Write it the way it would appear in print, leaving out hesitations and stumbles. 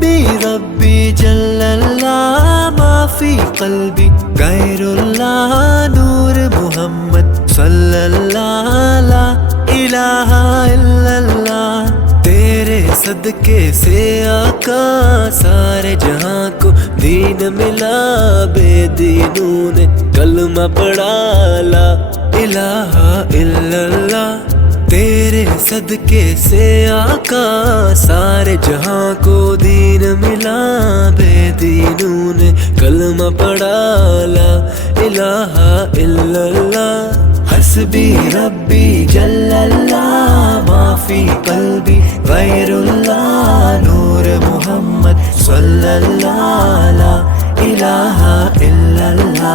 हस्बी रब्बी जल्लल्लाह माफी कल्बी गैरुल्लाह नूर मोहम्मद सल्लल्लाह ला इलाहा इल्लल्लाह। तेरे सदके से आका सारे जहां को दीन मिला, बेदीनों ने कलमा पढ़ा ला इलाहा इल्लल्लाह। तेरे सदके से आका सारे जहां को दीन मिला, बेदीनों ने कलमा पढ़ा ला इलाहा इल्लल्लाह। हस्बी रब्बी जल्लल्लाह माफी कल्बी गैरुल्लाह नूर मोहम्मद सल्लल्लाह ला इलाहा इल्लल्लाह।